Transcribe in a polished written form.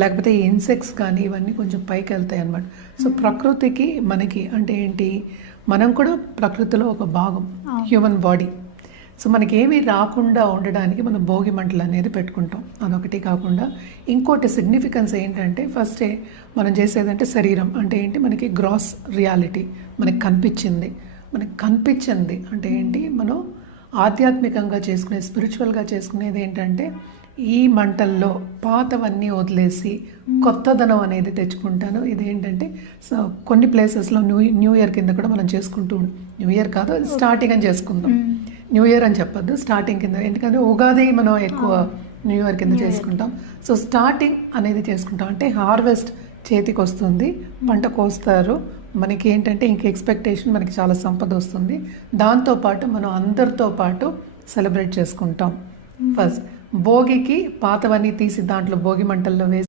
లేకపోతే ఈ ఇన్సెక్ట్స్ కానీ ఇవన్నీ కొంచెం పైకి వెళ్తాయి అన్నమాట. సో ప్రకృతికి మనకి అంటే ఏంటి, మనం కూడా ప్రకృతిలో ఒక భాగం, హ్యూమన్ బాడీ. సో మనకి ఏమీ రాకుండా ఉండడానికి మనం భోగి మంటలు అనేది పెట్టుకుంటాం. అదొకటి కాకుండా ఇంకోటి సిగ్నిఫికెన్స్ ఏంటంటే, ఫస్టే మనం చేసేదంటే శరీరం అంటే ఏంటి, మనకి గ్రాస్ రియాలిటీ మనకి కనిపించింది. మనకి కనిపించింది అంటే ఏంటి, మనం ఆధ్యాత్మికంగా చేసుకునే, స్పిరిచువల్గా చేసుకునేది ఏంటంటే ఈ మంటల్లో పాతవన్నీ వదిలేసి కొత్తదనం అనేది తెచ్చుకుంటాను. ఇదేంటంటే కొన్ని ప్లేసెస్లో న్యూ ఇయర్ కింద కూడా మనం చేసుకుంటూ, న్యూ ఇయర్ కాదు స్టార్టింగ్ అని చేసుకుందాం, న్యూ ఇయర్ అని చెప్పొద్దు, స్టార్టింగ్ కింద. ఎందుకంటే ఉగాది మనం ఎక్కువ న్యూ ఇయర్ కింద చేసుకుంటాం. సో స్టార్టింగ్ అనేది చేసుకుంటాం అంటే హార్వెస్ట్ చేతికి వస్తుంది, పంట కోస్తారు, మనకి ఏంటంటే ఇంక ఎక్స్పెక్టేషన్, మనకి చాలా సంపద వస్తుంది. దాంతోపాటు మనం అందరితో పాటు సెలబ్రేట్ చేసుకుంటాం. ఫస్ట్ భోగికి పాతవన్నీ తీసి దాంట్లో భోగి మంటల్లో వేసి